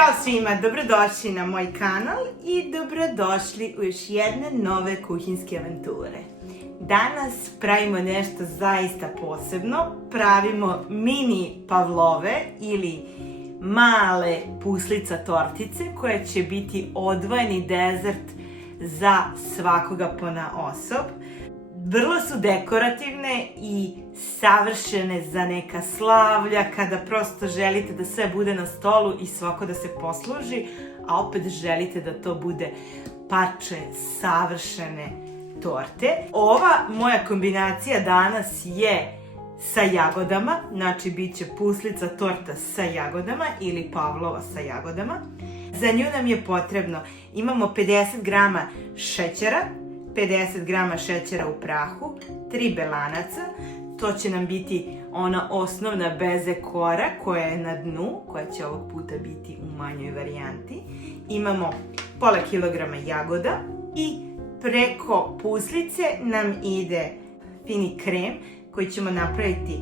Ćao svima, dobrodošli na moj kanal i dobrodošli u još jedne nove kuhinske avanture. Danas pravimo nešto zaista posebno, pravimo mini pavlove ili male puslica tortice koje će biti odvojeni dezert za svakoga ponaosob. Vrlo su dekorativne i savršene za neka slavlja kada prosto želite da sve bude na stolu i svako da se posluži, a opet želite da to bude parče savršene torte. Ova moja kombinacija danas je sa jagodama, znači bit će puslica torta sa jagodama ili pavlova sa jagodama. Za nju nam je potrebno, imamo 50 grama šećera, 50 grama šećera u prahu, 3 belanaca, to će nam biti ona osnovna beze kora koja je na dnu, koja će ovog puta biti u manjoj varijanti. Imamo pola kilograma jagoda i preko puslice nam ide fini krem koji ćemo napraviti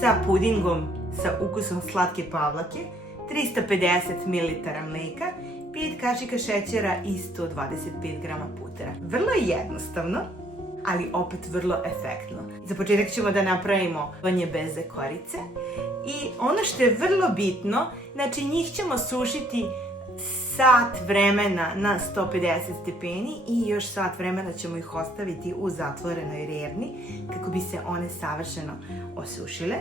sa pudingom sa ukusom slatke pavlake, 350 ml mleka, 5 kašika šećera i 125 grama putera. Vrlo je jednostavno, ali opet vrlo efektno. Za početak ćemo da napravimo vanje beze korice i ono što je vrlo bitno, znači njih ćemo sušiti sat vremena na 150 stepeni i još sat vremena ćemo ih ostaviti u zatvorenoj rerni kako bi se one savršeno osušile.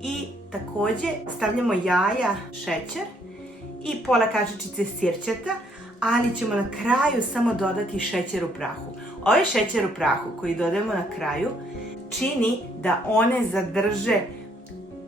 I takođe stavljamo jaja, šećer i pola kašičice sirćeta, ali ćemo na kraju samo dodati šećer u prahu. Ovaj šećer u prahu koji dodajemo na kraju čini da one zadrže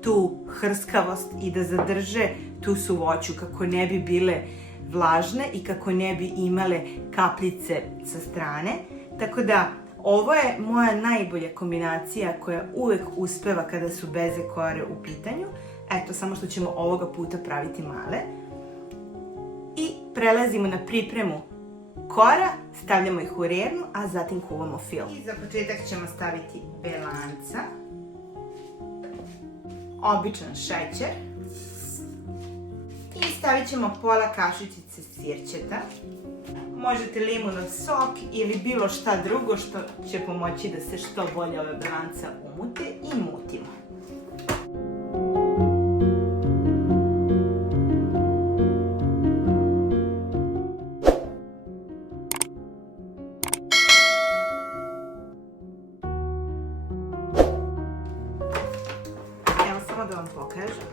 tu hrskavost i da zadrže tu suvoću kako ne bi bile vlažne i kako ne bi imale kapljice sa strane. Tako da ovo je moja najbolja kombinacija koja uvek uspeva kada su beze kore u pitanju. Eto, samo što ćemo ovoga puta praviti male. I prelazimo na pripremu kora, stavljamo ih u rernu, a zatim kuvamo fil. I za početak ćemo staviti belanca, običan šećer i stavit ćemo pola kašičice sirćeta. Možete limunov sok ili bilo šta drugo što će pomoći da se što bolje ove belanca umute i mutimo. Evo samo da vam pokažem.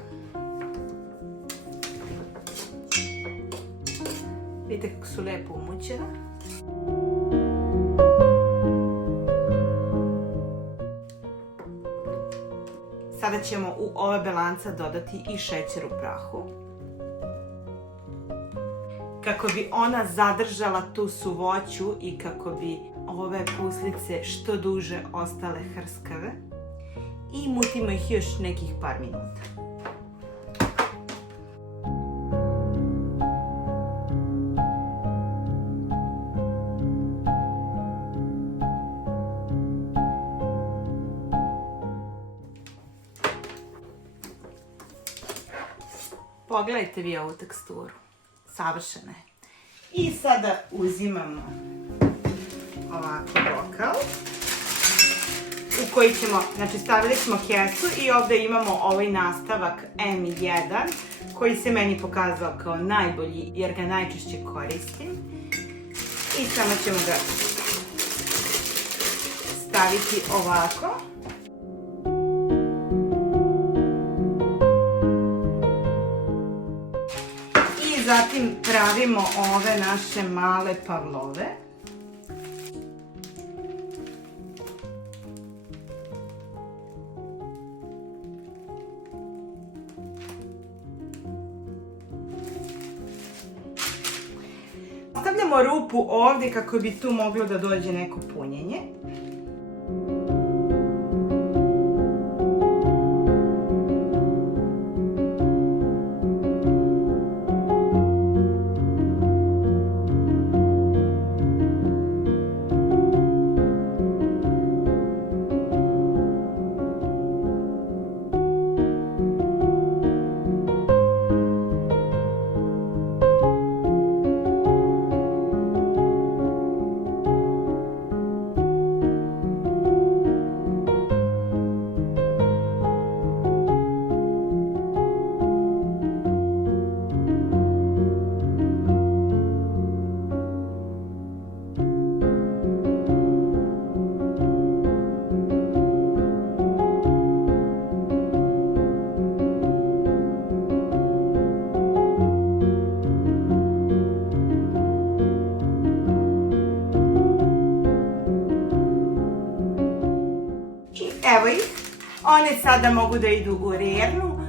Vidite kako su lepo umućena. Sada ćemo u ove belanca dodati i šećer u prahu. Kako bi ona zadržala tu suvoću i kako bi ove puslice što duže ostale hrskave. I mutimo ih još nekih par minuta. Pogledajte vi ovu teksturu, savršena je. I sada uzimamo ovako bokal u koji ćemo, znači stavili smo kesu i ovde imamo ovaj nastavak M1 koji se meni pokazao kao najbolji jer ga najčešće koristim. I samo ćemo ga staviti ovako. Zatim pravimo ove naše male pavlove. Ostavljamo rupu ovdje kako bi tu moglo da dođe neko punjenje. Evo ih, one sada mogu da idu u rernu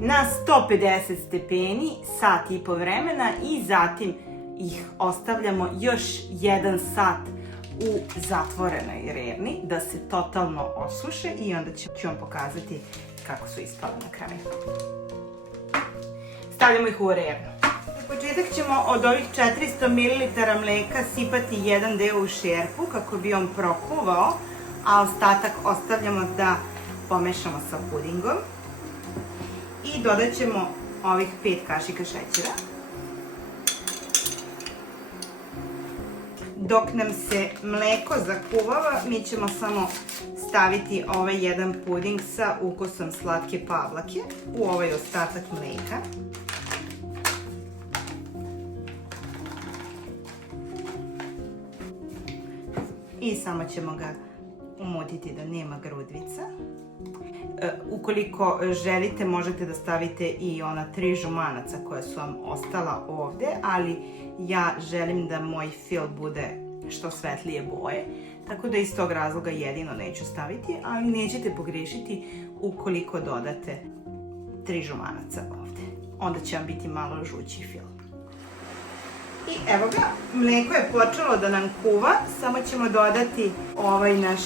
na 150 stepeni, sat i po vremena i zatim ih ostavljamo još 1 sat u zatvorenoj rerni da se totalno osuše i onda ću vam pokazati kako su ispale na kraju. Stavljamo ih u rernu. Za početak ćemo od ovih 400 ml mleka sipati jedan deo u šerpu kako bi on prokuvao, a ostatak ostavljamo da pomešamo sa pudingom. I dodat ćemo ovih 5 kašika šećera. Dok nam se mleko zakuvava, mi ćemo samo staviti ovaj jedan puding sa ukusom slatke pavlake u ovaj ostatak mleka. I samo ćemo ga umutiti da nema grudvica. Ukoliko želite, možete da stavite i ona 3 žumanaca koja su vam ostala ovde, ali ja želim da moj fil bude što svetlije boje, tako da iz tog razloga jedino neću staviti, ali nećete pogrešiti ukoliko dodate 3 žumanaca ovde. Onda će vam biti malo žući fil. I evo ga, mleko je počelo da nam kuva, samo ćemo dodati ovaj naš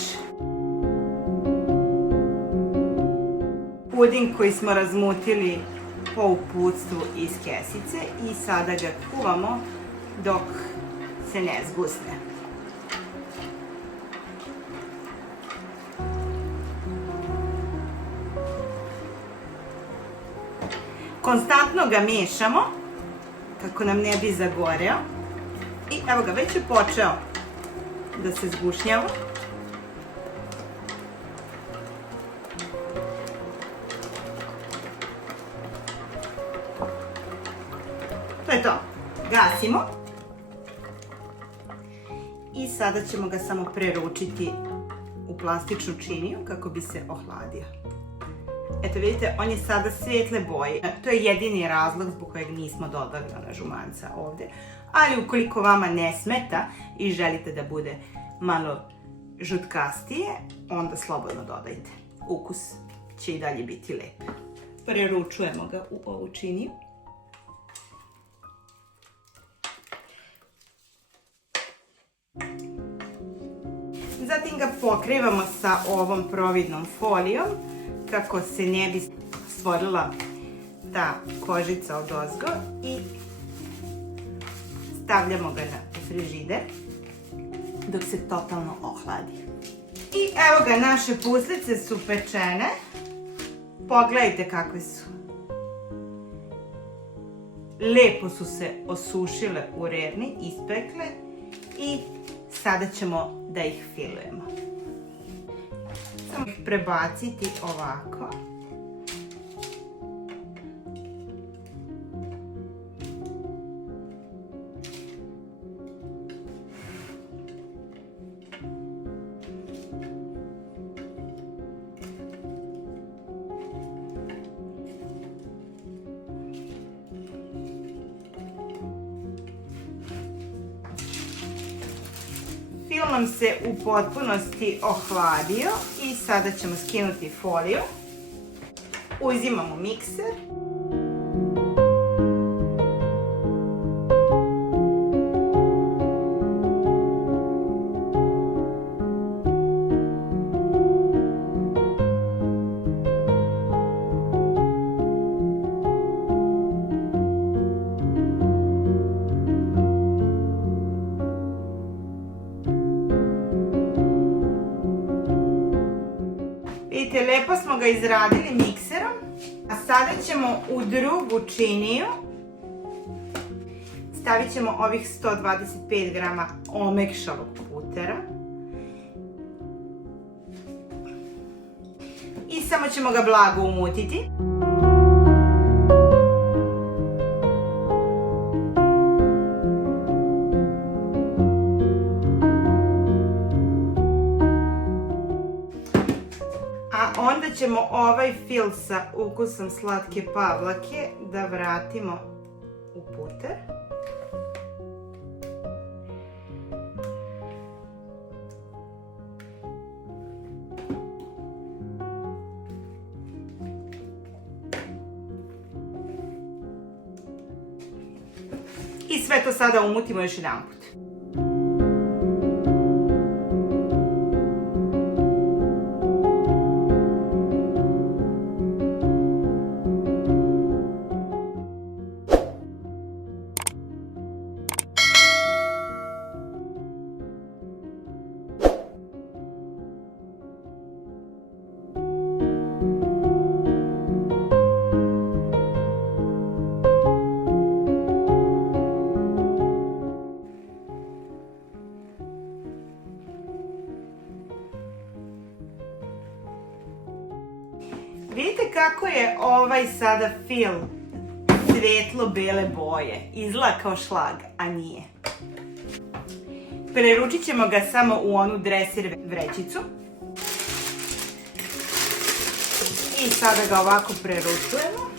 puding koji smo razmutili po uputstvu iz kesice i sada ga kuvamo dok se ne zgusne. Konstantno ga mešamo kako nam ne bi zagoreo. I evo ga, već je počeo da se zgušnjava. To je to. Gasimo. I sada ćemo ga samo preručiti u plastičnu činiju kako bi se ohladio. Eto vidite, on je sada svetle boje. To je jedini razlog zbog kojeg nismo dodali ona žumanca ovde. Ali ukoliko vama ne smeta i želite da bude malo žutkastije, onda slobodno dodajte. Ukus će i dalje biti lep. Preručujemo ga u ovu činiju. Zatim ga pokrivamo sa ovom providnom folijom kako se ne bi stvorila ta kožica odozgo i stavljamo ga na frižider dok se totalno ohladi. I evo ga, naše puslice su pečene. Pogledajte kakve su. Lepo su se osušile u rerni, ispekle i sada ćemo da ih filujemo. Samo ih prebaciti ovako. Fil nam se u potpunosti ohladio i sada ćemo skinuti foliju. Uzimamo mikser. Vidite, lepo smo ga izradili mikserom, a sada ćemo u drugu činiju stavit ćemo ovih 125 grama omekšalog putera i samo ćemo ga blago umutiti. Onda ćemo ovaj fil sa ukusom slatke pavlake da vratimo u puter. I sve to sada umutimo još jedan put. Vidite kako je ovaj sada fil svetlo bele boje. Izgleda kao šlag, a nije. Preručit ćemo ga samo u onu dresir vrećicu. I sada ga ovako preručujemo.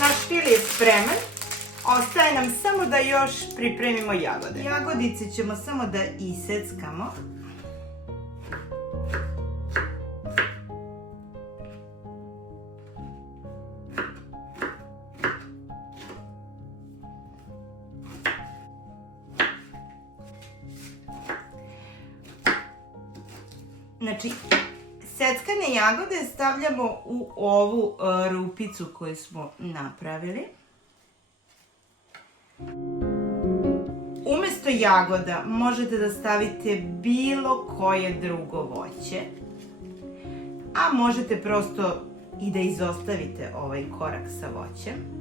Naš fil je spreman, ostaje nam samo da još pripremimo jagode. Jagodice ćemo samo da iseckamo. Znači, seckane jagode stavljamo u ovu rupicu koju smo napravili. Umesto jagoda možete da stavite bilo koje drugo voće, a možete prosto i da izostavite ovaj korak sa voćem.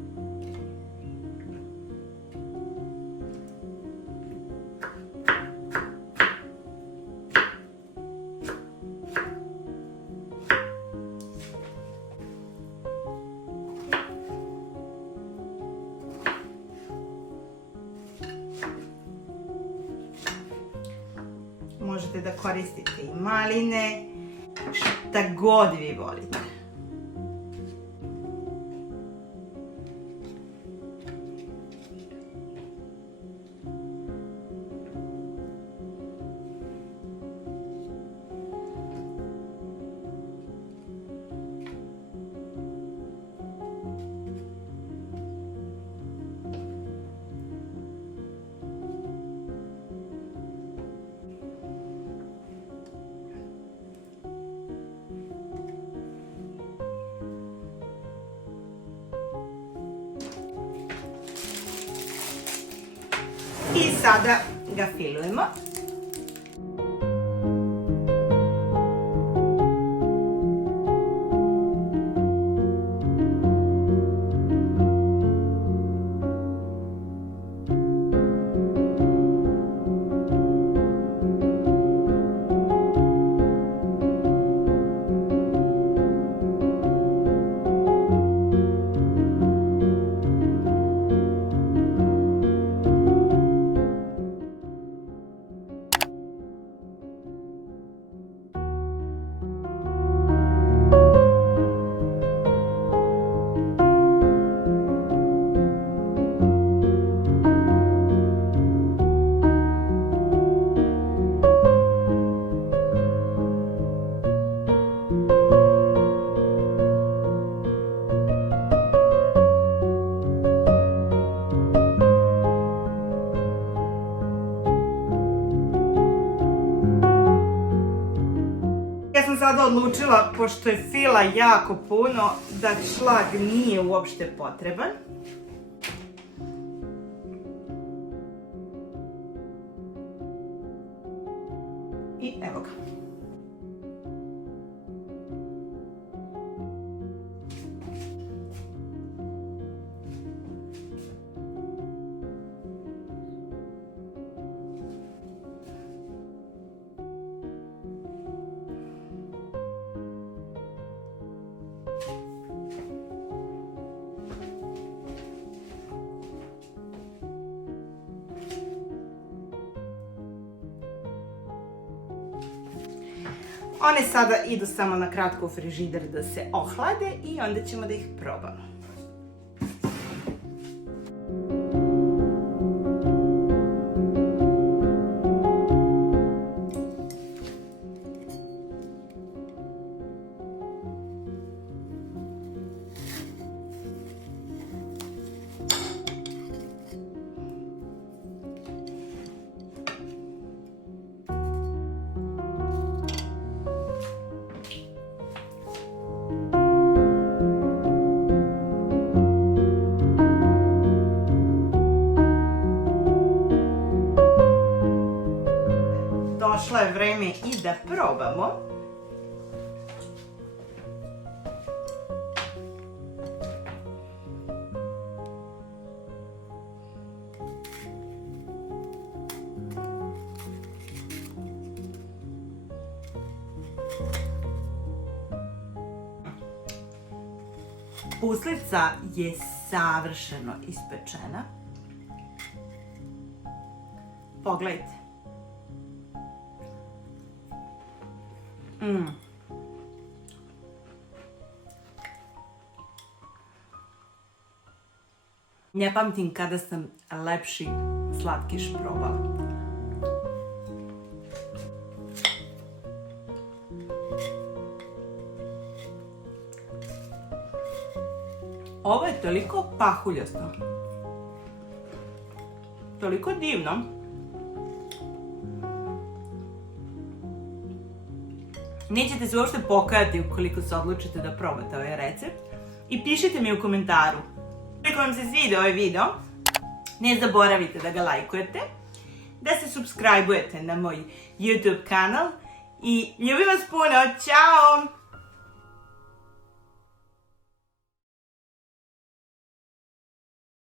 Možete da koristite i maline, šta god vi volite. I sada ga filujemo. Sada odlučila, pošto je fila jako puno, da šlag nije uopšte potreban. I evo ga. One sada idu samo na kratko u frižider da se ohlade i onda ćemo da ih probamo. Došlo je vreme i da probamo. Puslica je savršeno ispečena. Pogledajte. Ne pamtim kada sam lepši slatkiš probala. Ovo je toliko pahuljasto. Toliko divno. Nećete se uopšte pokajati ukoliko se odlučite da probate ovaj recept. I pišite mi u komentaru. Ako vam se svidio ovaj video, ne zaboravite da ga lajkujete, da se subscribe-ujete na moj YouTube kanal i ljubim vas puno, ćao!